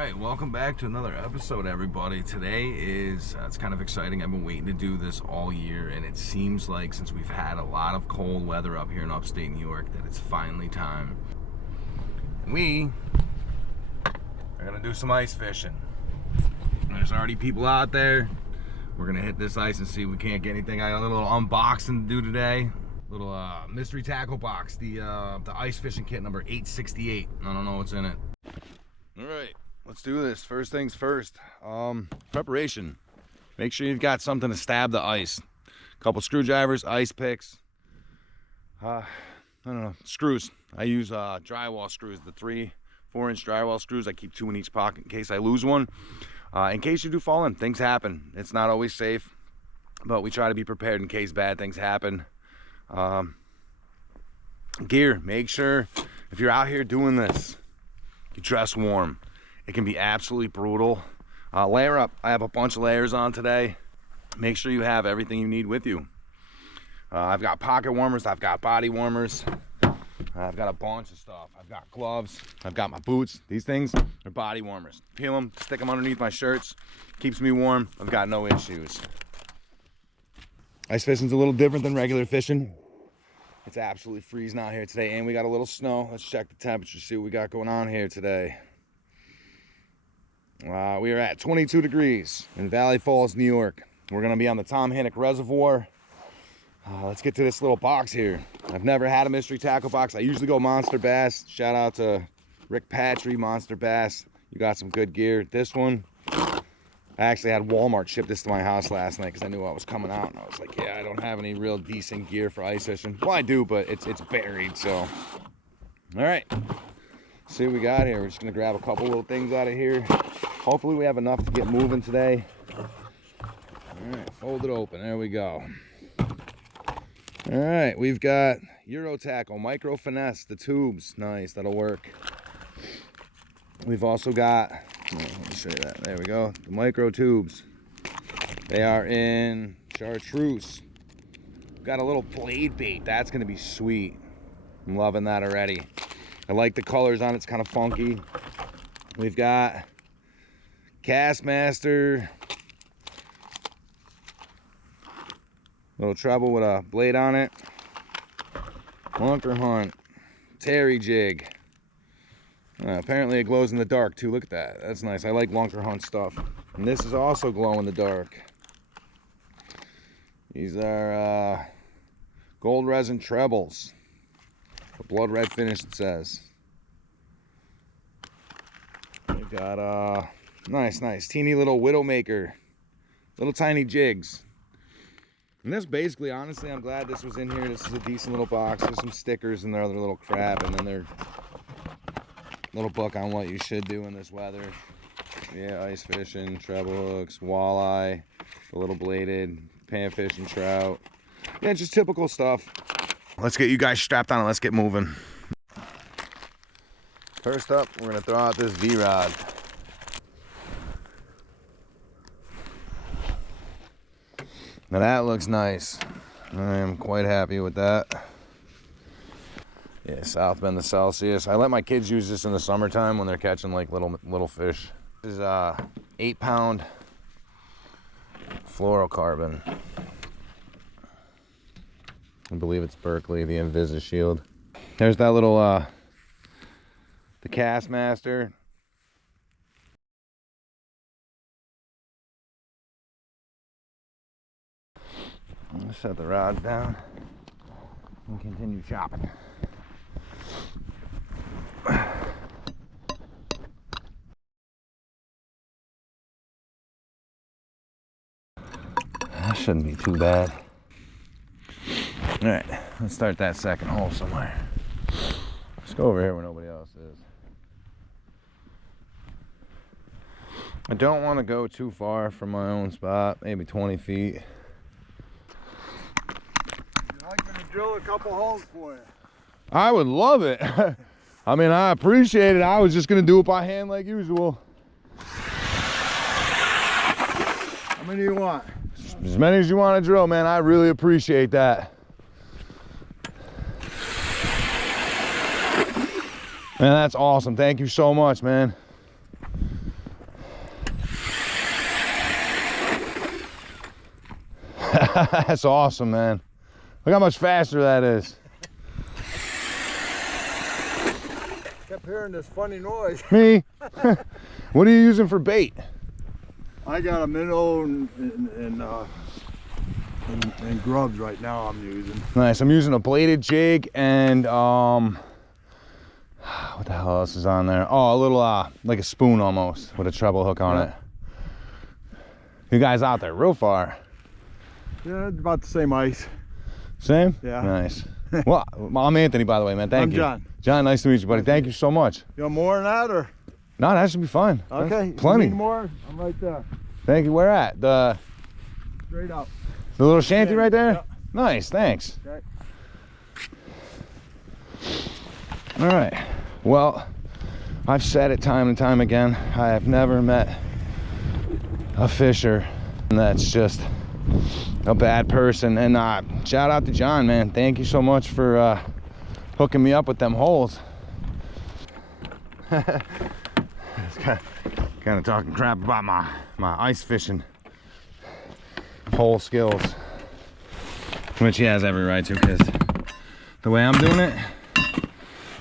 right, welcome back to another episode, everybody. Today is it's kind of exciting. I've been waiting to do this all year, and it seems like since we've had a lot of cold weather up here in upstate New York that it's finally time. We are gonna do some ice fishing. There's already people out there. We're gonna hit this ice and see if we can't get anything. I got a little unboxing to do today. Little mystery tackle box, the ice fishing kit number 868. I don't know what's in it. All right, let's do this. First things first, preparation. Make sure you've got something to stab the ice. A couple screwdrivers, ice picks, I don't know, screws. I use drywall screws, the 3-4-inch drywall screws. I keep 2 in each pocket in case I lose one. In case you do fall in, things happen. It's not always safe, but we try to be prepared in case bad things happen. Gear, make sure if you're out here doing this, you dress warm. It can be absolutely brutal. Layer up. I have a bunch of layers on today. Make sure you have everything you need with you. I've got pocket warmers, I've got body warmers, I've got a bunch of stuff. I've got gloves, I've got my boots. These things are body warmers. Peel them, stick them underneath my shirts. Keeps me warm. I've got no issues. Ice fishing's a little different than regular fishing. It's absolutely freezing out here today, and we got a little snow. Let's check the temperature, see what we got going on here today. We are at 22 degrees in Valley Falls, New York. We're gonna be on the Tom Hinnock Reservoir. Let's get to this little box here. I've never had a mystery tackle box. I usually go Monster Bass. Shout out to Rick Patry, Monster Bass. You got some good gear. This one, I actually had Walmart ship this to my house last night because I knew I was coming out, and I was like, yeah, I don't have any real decent gear for ice fishing. Well, I do, but it's buried, so. All right, see what we got here. We're just gonna grab a couple little things out of here. Hopefully we have enough to get moving today. All right, fold it open, there we go. All right, we've got Euro Tackle, Micro Finesse, the tubes. Nice, that'll work. We've also got, let me show you that. There we go. The micro tubes. They are in chartreuse. We've got a little blade bait. That's going to be sweet. I'm loving that already. I like the colors on it. It's kind of funky. We've got Castmaster. Little treble with a blade on it. Lunker Hunt. Terry jig. Apparently it glows in the dark too. Look at that. That's nice. I like Lunker Hunt stuff. And this is also glow in the dark. These are gold resin trebles. The blood red finish, it says. We got nice teeny little Widowmaker. Little tiny jigs. And this basically, honestly, I'm glad this was in here. This is a decent little box. There's some stickers and their other little crap, and then their little book on what you should do in this weather. Yeah, ice fishing, treble hooks, walleye, a little bladed, panfish and trout. Yeah, just typical stuff. Let's get you guys strapped on and let's get moving. First up, we're gonna throw out this V-Rod. Now that looks nice. I am quite happy with that. Yeah, South Bend the Celsius. I let my kids use this in the summertime when they're catching like little fish. This is 8-pound fluorocarbon. I believe it's Berkeley, the Invisa Shield. There's that little the Castmaster. Let's set the rods down and continue chopping. That shouldn't be too bad. All right, let's start that second hole somewhere. Let's go over here where nobody else is. I don't want to go too far from my own spot, maybe 20 feet. I'd like me to drill a couple holes for you. I would love it. I mean, I appreciate it. I was just going to do it by hand like usual. How many do you want? As many as you want to drill, man. I really appreciate that. Man, that's awesome. Thank you so much, man. That's awesome, man. Look how much faster that is. Kept hearing this funny noise. Me? What are you using for bait? I got a minnow and grubs right now I'm using. Nice. I'm using a bladed jig and what the hell else is on there? Oh, a little like a spoon almost with a treble hook on it. You guys out there real far? Yeah, it's about the same ice. Same? Yeah. Nice. Well, I'm Anthony, by the way, man. Thank you. I'm John. John, nice to meet you, buddy. Thank you so much. You want more than that, or? No, that should be fine. Okay. That's plenty. You need more? I'm right there. Thank you. Where at? The Straight up. little shanty right there? Yep. Nice, thanks. Okay. All right. Well, I've said it time and time again. I have never met a fisher that's just a bad person. And shout out to John, man. Thank you so much for hooking me up with them holes. It's kind of talking crap about my ice fishing hole skills, which he has every right to, because the way I'm doing it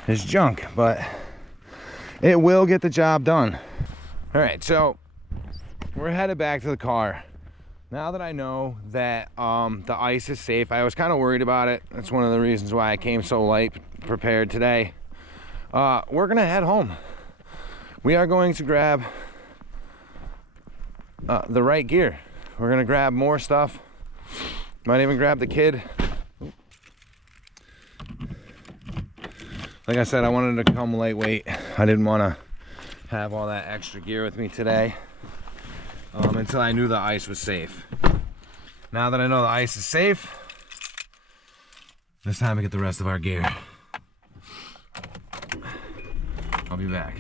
is junk, but it will get the job done. All right, so we're headed back to the car. Now that I know that the ice is safe, I was kind of worried about it. That's one of the reasons why I came so light prepared today. We're gonna head home. We are going to grab the right gear. We're gonna grab more stuff. Might even grab the kid. Like I said, I wanted to come lightweight. I didn't want to have all that extra gear with me today until I knew the ice was safe. Now that I know the ice is safe, it's time to get the rest of our gear. I'll be back.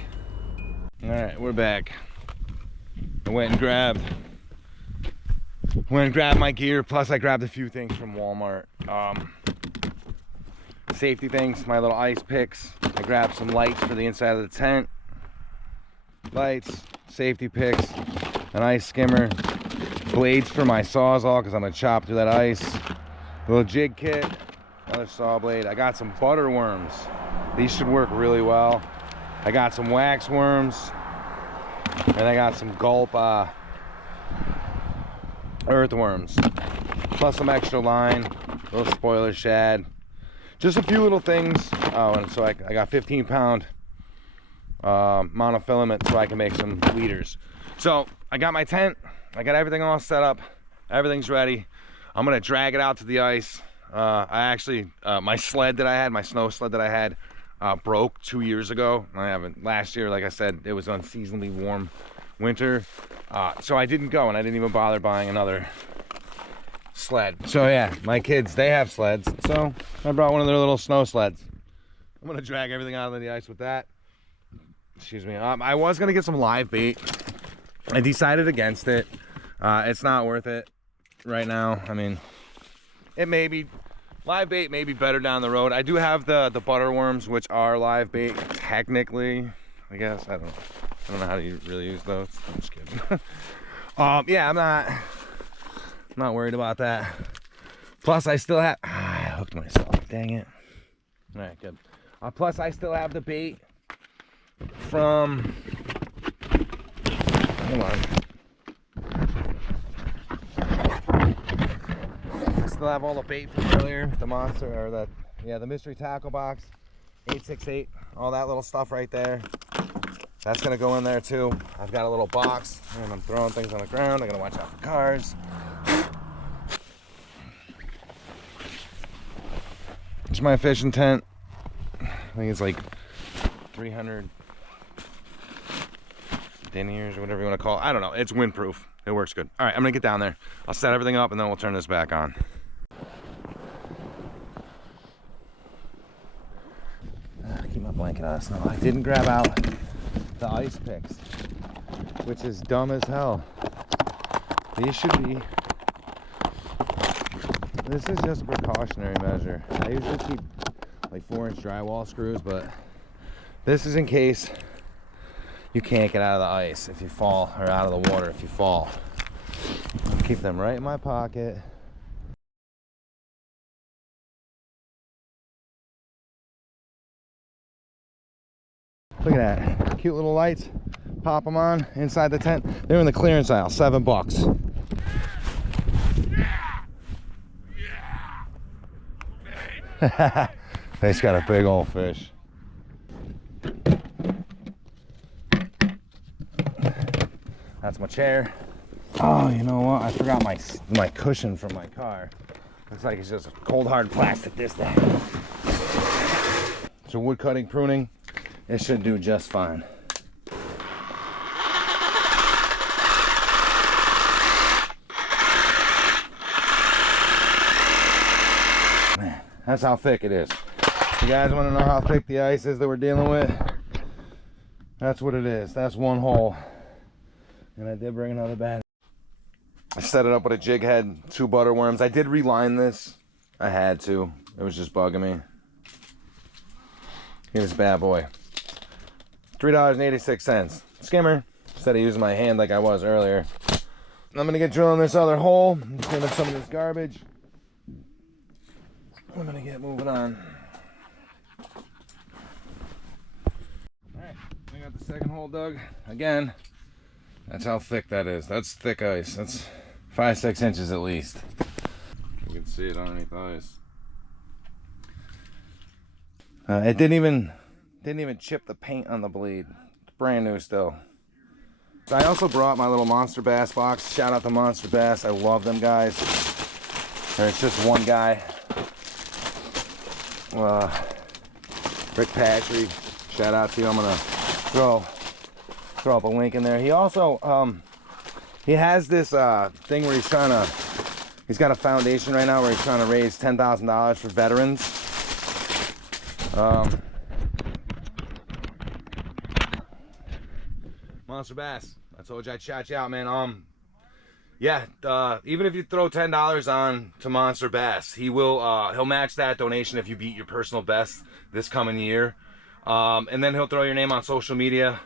All right, we're back. I went and grabbed my gear, plus I grabbed a few things from Walmart. Safety things, my little ice picks. I grabbed some lights for the inside of the tent. Lights, safety picks, an ice skimmer, blades for my sawzall because I'm gonna chop through that ice. A little jig kit, another saw blade. I got some butter worms. These should work really well. I got some wax worms, and I got some gulp earthworms, plus some extra line, little spoiler shad, just a few little things. Oh, and so I got 15-pound monofilament so I can make some leaders. So I got my tent, I got everything all set up, everything's ready. I'm gonna drag it out to the ice. I actually, my sled that I had, my snow sled that I had, broke 2 years ago. Last year, like I said, it was unseasonably warm winter, so I didn't go, and I didn't even bother buying another sled. So yeah, my kids, they have sleds, so I brought one of their little snow sleds. I'm gonna drag everything out of the ice with that. Excuse me. I was gonna get some live bait. I decided against it. It's not worth it right now. I mean, it may be, live bait may be better down the road. I do have the butter worms, which are live bait technically, I guess. I don't know how to really use those. I'm just kidding. Yeah, I'm not worried about that. Plus I still have, I hooked myself, dang it. All right, good. Plus I still have the bait from, hold on. Still have all the bait from earlier, the monster, or the mystery tackle box, 868, all that little stuff right there. That's gonna go in there too. I've got a little box and I'm throwing things on the ground. I gotta watch out for cars. It's my fishing tent. I think it's like 300 deniers or whatever you want to call it. I don't know. It's windproof. It works good. All right, I'm gonna get down there. I'll set everything up and then we'll turn this back on. Keep my blanket out of snow. I didn't grab out the ice picks, which is dumb as hell. These should be, this is just a precautionary measure. I usually keep like 4-inch drywall screws, but this is in case you can't get out of the ice if you fall, or out of the water if you fall. Keep them right in my pocket. Look at that. Cute little lights. Pop them on inside the tent. They're in the clearance aisle, $7. He's got a big old fish. That's my chair. Oh, you know what? I forgot my cushion from my car. Looks like it's just cold hard plastic this day. So wood cutting, pruning, it should do just fine. Man, that's how thick it is. You guys want to know how thick the ice is that we're dealing with? That's what it is. That's one hole. And I did bring another battery. I set it up with a jig head, 2 butter worms. I did reline this. I had to. It was just bugging me. Here's this bad boy. $3.86. Skimmer. Instead of using my hand like I was earlier. I'm going to get drilling this other hole. Clean up some of this garbage. I'm going to get moving on. Alright, I got the second hole dug. Again, that's how thick that is. That's thick ice. That's 5-6 inches at least. You can see it underneath the ice. It didn't even chip the paint on the blade. It's brand new still. So I also brought my little Monster Bass box. Shout out to Monster Bass. I love them guys. There's just one guy. Rick Patry. Shout out to you. I'm gonna throw up a link in there. He also he has this thing where he's got a foundation right now where he's trying to raise $10,000 for veterans. Monster Bass, I told you I'd shout you out, man. Yeah, even if you throw $10 on to Monster Bass, he'll match that donation if you beat your personal best this coming year. And then he'll throw your name on social media.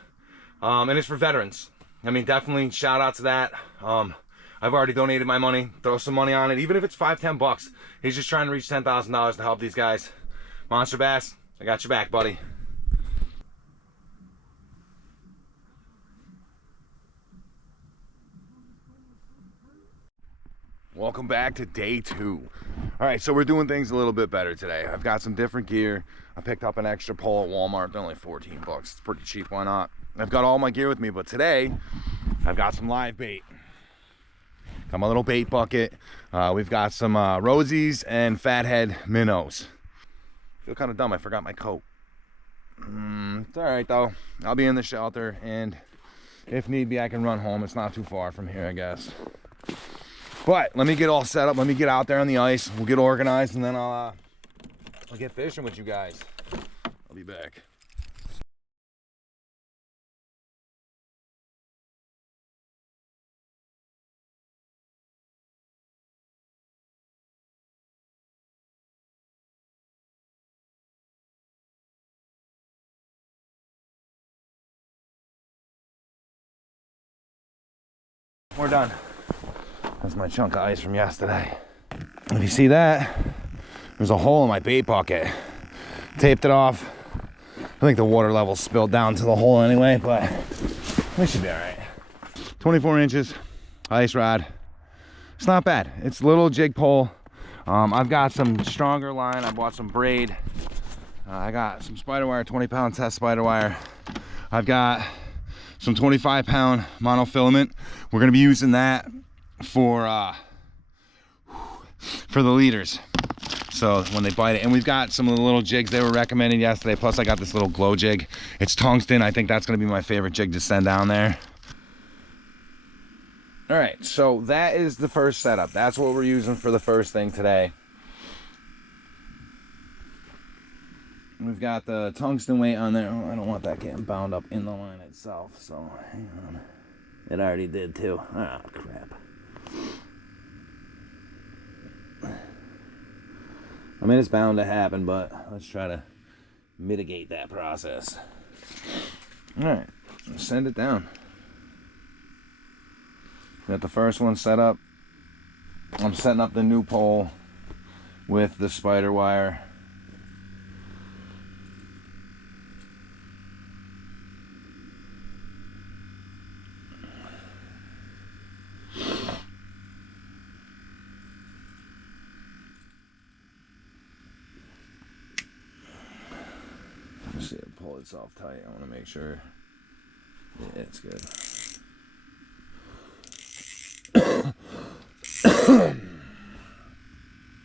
And it's for veterans. I mean, definitely shout out to that. I've already donated my money. Throw some money on it, even if it's $5-10. He's just trying to reach $10,000 to help these guys. Monster Bass, I got your back, buddy. Welcome back to day 2. All right, so we're doing things a little bit better today. I've got some different gear. I picked up an extra pole at Walmart. They're only 14 bucks. It's pretty cheap, why not? I've got all my gear with me, but today I've got some live bait. Got my little bait bucket. We've got some rosies and fathead minnows. Feel kind of dumb, I forgot my coat. It's all right though. I'll be in the shelter, and if need be, I can run home. It's not too far from here, I guess. But let me get all set up. Let me get out there on the ice. We'll get organized, and then I'll get fishing with you guys. I'll be back. We're done. That's my chunk of ice from yesterday. If you see that, there's a hole in my bait bucket. Taped it off. I think the water level spilled down to the hole anyway, but we should be all right. 24 inches, ice rod. It's not bad. It's a little jig pole. I've got some stronger line. I bought some braid. I got some spider wire, 20-pound test spider wire. I've got some 25-pound monofilament. We're gonna be using that for the leaders, so when they bite it. And we've got some of the little jigs they were recommending yesterday, plus I got this little glow jig. It's tungsten. I think that's gonna be my favorite jig to send down there. All right, so that is the first setup. That's what we're using for the first thing today. We've got the tungsten weight on there. Oh, I don't want that getting bound up in the line itself, so hang on. It already did too. Ah, crap. I mean, it's bound to happen, but let's try to mitigate that process. All right, send it down. Got the first one set up. I'm setting up the new pole with the spider wire. Let's see it pull itself tight. I want to make sure. Yeah, it's good.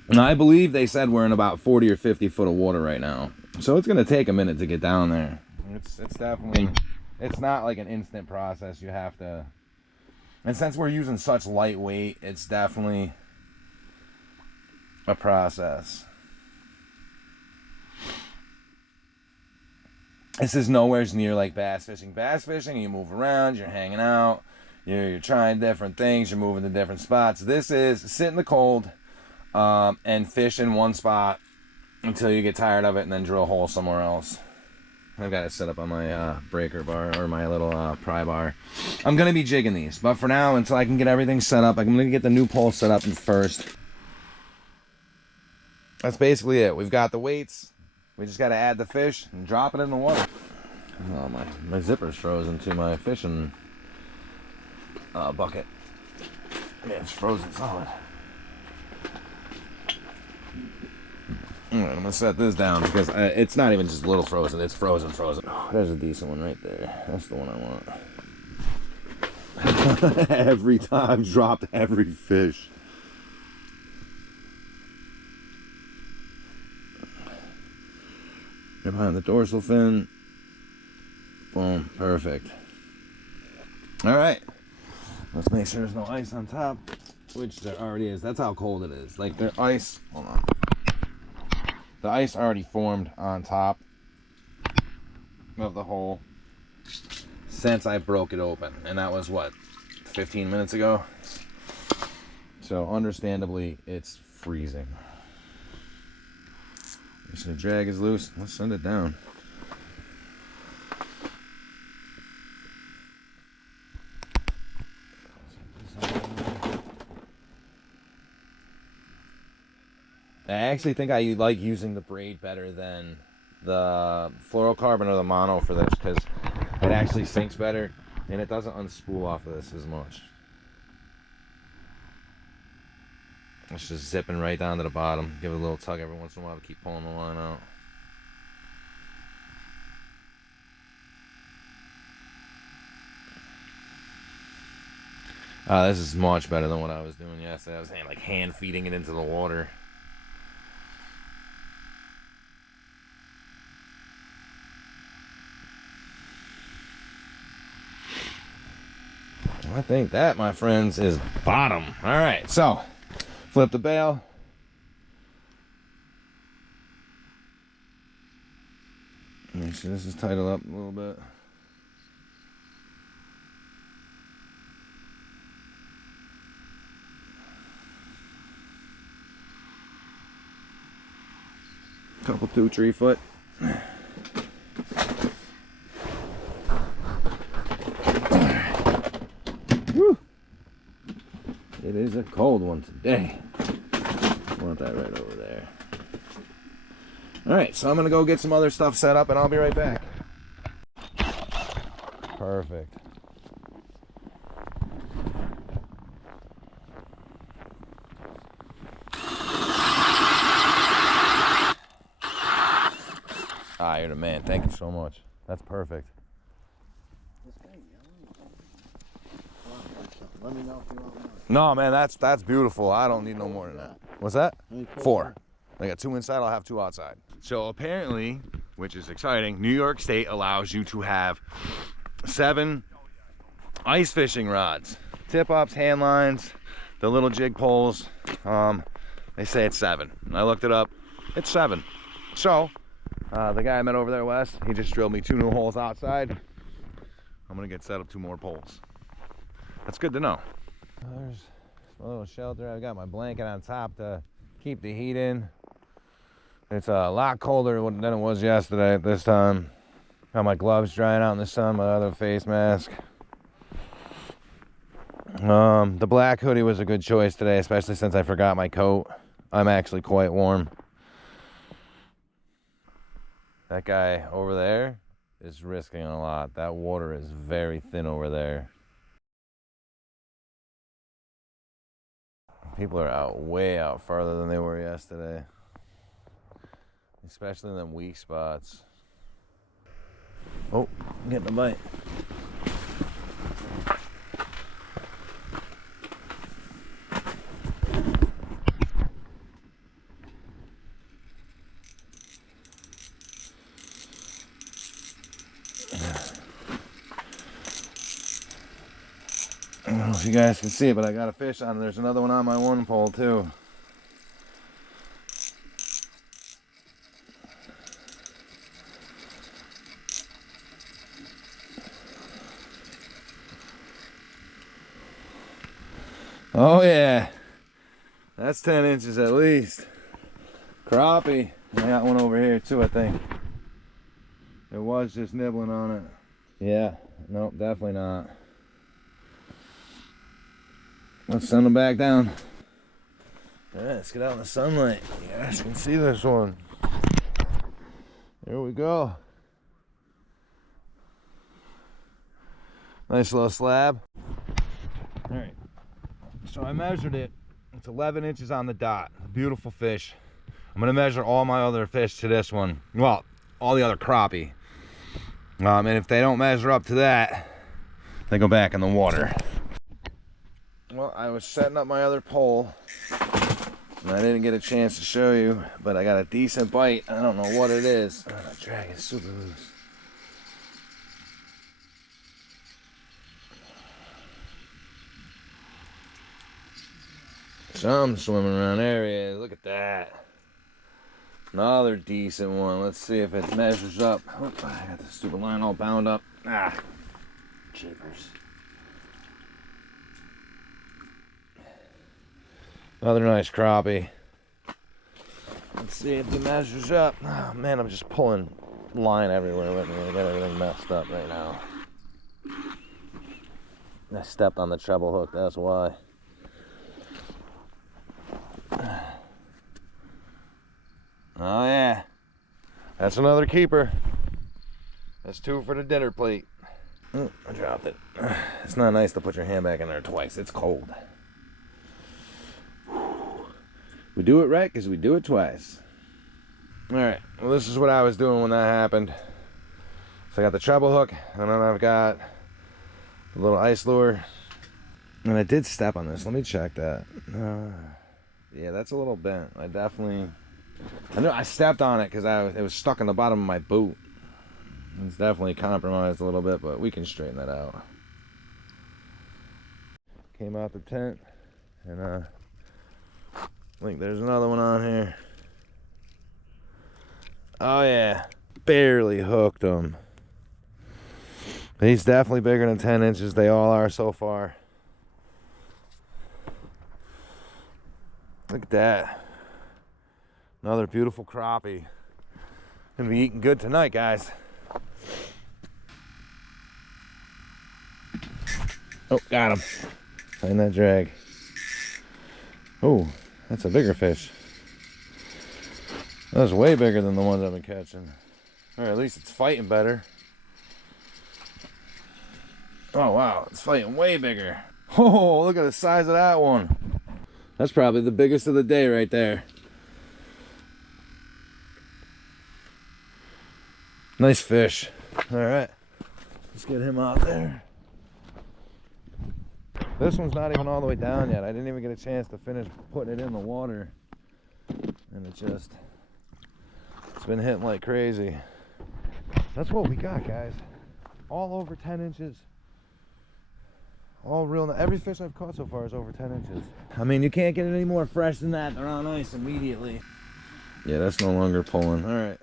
And I believe they said we're in about 40 or 50 foot of water right now. So it's going to take a minute to get down there. It's definitely, it's not like an instant process. You have to, and since we're using such lightweight, it's definitely a process. This is nowhere near like bass fishing. Bass fishing, you move around, you're hanging out, you're trying different things, you're moving to different spots. This is sit in the cold and fish in one spot until you get tired of it and then drill a hole somewhere else. I've got it set up on my breaker bar, or my little pry bar. I'm going to be jigging these, but for now, until I can get everything set up, I'm going to get the new pole set up first. That's basically it. We've got the weights. We just got to add the fish and drop it in the water. Oh, my zipper's frozen to my fishing bucket. Man, it's frozen solid. All right, I'm gonna set this down because it's not even just a little frozen, it's frozen. Oh, there's a decent one right there. That's the one I want. Every time, dropped every fish. Right behind the dorsal fin. Boom, perfect. All right, let's make sure there's no ice on top, which there already is. That's how cold it is. Like, the ice, hold on. The ice already formed on top of the hole since I broke it open. And that was, what, 15 minutes ago? So, understandably, it's freezing. The drag is loose. Let's send it down. I actually think I like using the braid better than the fluorocarbon or the mono for this, because it actually sinks better and it doesn't unspool off of this as much. It's just zipping right down to the bottom. Give it a little tug every once in a while to keep pulling the line out. This is much better than what I was doing yesterday. I was like hand feeding it into the water. I think that, my friends, is bottom. All right, so flip the bail. Make sure this is tightened up a little bit. Couple 2-3 foot. Woo. It is a cold one today. I want that right over there. Alright, so I'm gonna go get some other stuff set up and I'll be right back. Perfect. Ah, you're the man. Thank you so much. That's perfect. Let me know if you want more. No, man, that's beautiful. I don't need no more than that. What's that? 4. I got 2 inside. I'll have 2 outside. So apparently, which is exciting, New York State allows you to have 7 ice fishing rods, tip-ups, hand lines, the little jig poles. They say it's 7. I looked it up. It's 7. So the guy I met over there, Wes, he just drilled me 2 new holes outside. I'm gonna get set up 2 more poles. That's good to know. There's a little shelter. I've got my blanket on top to keep the heat in. It's a lot colder than it was yesterday at this time. Got my gloves drying out in the sun, my other face mask. The black hoodie was a good choice today, especially since I forgot my coat. I'm actually quite warm. That guy over there is risking a lot. That water is very thin over there. People are out way out farther than they were yesterday, especially in them weak spots. Oh, I'm getting a bite. I don't know if you guys can see it, but I got a fish on. There's another one on my one pole too. Oh yeah, that's 10 inches at least. Crappie. I got one over here too, I think. It was just nibbling on it. Yeah, nope, definitely not. Let's send them back down. All right, let's get out in the sunlight. You guys can see this one. There we go. Nice little slab. All right, so I measured it. It's 11 inches on the dot. Beautiful fish. I'm gonna measure all my other fish to this one. Well, all the other crappie. And if they don't measure up to that, they go back in the water. Well, I was setting up my other pole, and I didn't get a chance to show you, but I got a decent bite. I don't know what it is. Oh, the drag is super loose. Some swimming around there he is. Look at that. Another decent one. Let's see if it measures up. Oh, I got the stupid line all bound up. Ah, jeepers. Another nice crappie. Let's see if it measures up. Oh man, I'm just pulling line everywhere with me. I got everything messed up right now. I stepped on the treble hook, that's why. Oh yeah, that's another keeper. That's 2 for the dinner plate. Oh, I dropped it. It's not nice to put your hand back in there twice. It's cold. We do it right because we do it twice. All right, well this is what I was doing when that happened. So I got the treble hook, and then I've got a little ice lure. And I did step on this. Let me check that. Yeah, that's a little bent. I know I stepped on it because it was stuck in the bottom of my boot. It's definitely compromised a little bit, but we can straighten that out. Came out the tent, and I think there's another one on here. Oh yeah, barely hooked him. He's definitely bigger than 10 inches. They all are so far. Look at that. Another beautiful crappie. Gonna be eating good tonight, guys. Oh, got him. Find that drag. Oh, that's a bigger fish. That's way bigger than the ones I've been catching. Or at least it's fighting better. Oh wow, it's fighting way bigger. Oh, look at the size of that one. That's probably the biggest of the day right there. Nice fish. All right, let's get him out there. This one's not even all the way down yet. I didn't even get a chance to finish putting it in the water. And it's been hitting like crazy. That's what we got, guys. All over 10 inches. All real. Every fish I've caught so far is over 10 inches. I mean, you can't get it any more fresh than that. They're on ice immediately. Yeah, that's no longer pulling. All right.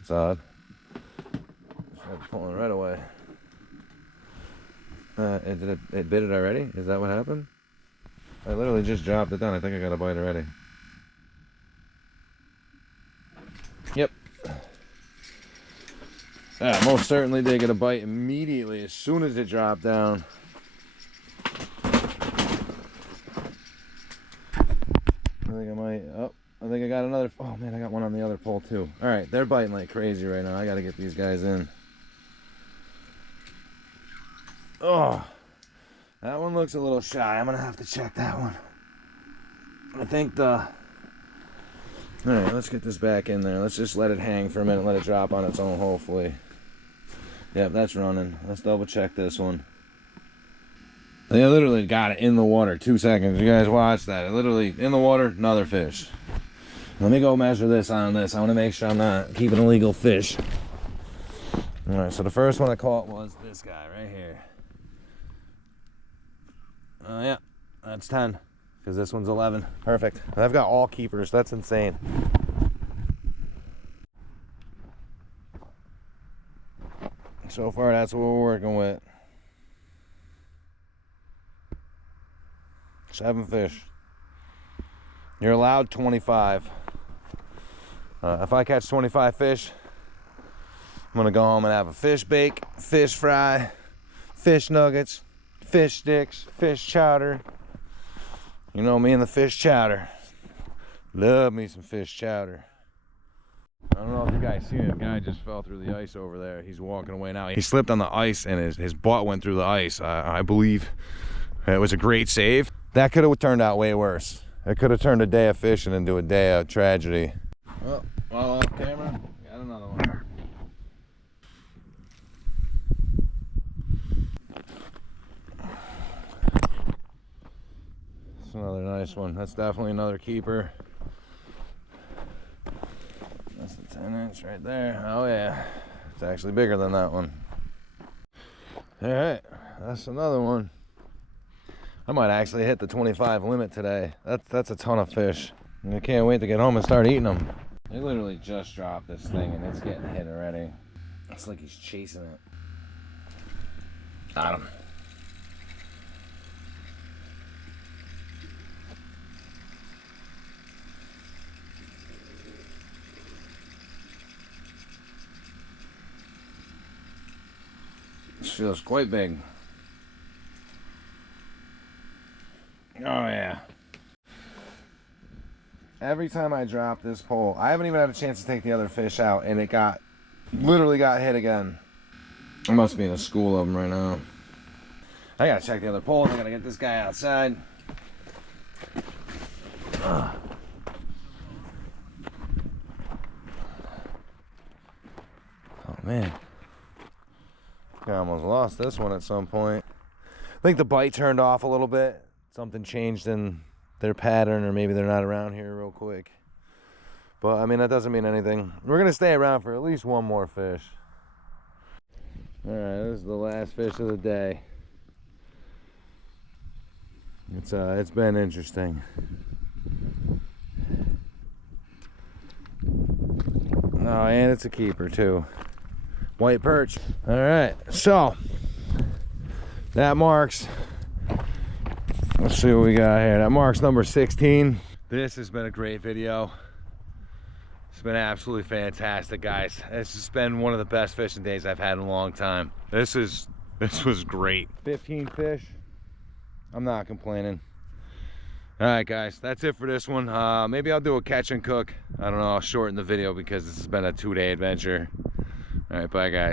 It's odd. It's pulling right away. It bit it already? Is that what happened? I literally just dropped it down. I think I got a bite already. Yep. Yeah, most certainly did get a bite immediately as soon as it dropped down. I think I got another. Oh man, I got one on the other pole too. All right, they're biting like crazy right now. I got to get these guys in. Oh, that one looks a little shy. I'm gonna have to check that one. I think all right, let's get this back in there. Let's just let it hang for a minute, let it drop on its own, hopefully. Yep, that's running. Let's double check this one. They literally got it in the water, 2 seconds. You guys watch that. Literally in the water, another fish. Let me go measure this on this. I want to make sure I'm not keeping illegal fish. All right, so the first one I caught was this guy right here. Yeah, that's 10, because this one's 11. Perfect. And I've got all keepers. That's insane. So far, that's what we're working with. 7 fish. You're allowed 25. If I catch 25 fish, I'm gonna go home and have a fish bake, fish fry, fish nuggets, fish sticks, fish chowder. You know me and the fish chowder. Love me some fish chowder. I don't know if you guys see it. The guy just fell through the ice over there. He's walking away now. He slipped on the ice and his butt went through the ice. I believe it was a great save. That could have turned out way worse. It could have turned a day of fishing into a day of tragedy. Well, while off camera, got another one. That's another nice one. That's definitely another keeper. That's the 10-inch right there. Oh yeah, it's actually bigger than that one. All right, that's another one. I might actually hit the 25 limit today. That's a ton of fish. I can't wait to get home and start eating them. They literally just dropped this thing and it's getting hit already. It's like he's chasing it. Got him. This feels quite big. Oh yeah. Every time I drop this pole, I haven't even had a chance to take the other fish out and it literally got hit again. I must be in a school of them right now. I gotta check the other poles. I gotta get this guy outside. Oh man. I almost lost this one at some point. I think the bite turned off a little bit. Something changed in their pattern, or maybe they're not around here real quick. But I mean, that doesn't mean anything. We're gonna stay around for at least one more fish. All right, this is the last fish of the day. It's been interesting. Oh, and it's a keeper too. White perch. All right, so that marks, let's see what we got here. That marks number 16. This has been a great video. It's been absolutely fantastic, guys. This has been one of the best fishing days I've had in a long time. This was great. 15 fish. I'm not complaining. All right, guys, that's it for this one. Maybe I'll do a catch and cook. I don't know, I'll shorten the video because this has been a 2-day adventure. All right, bye, guys.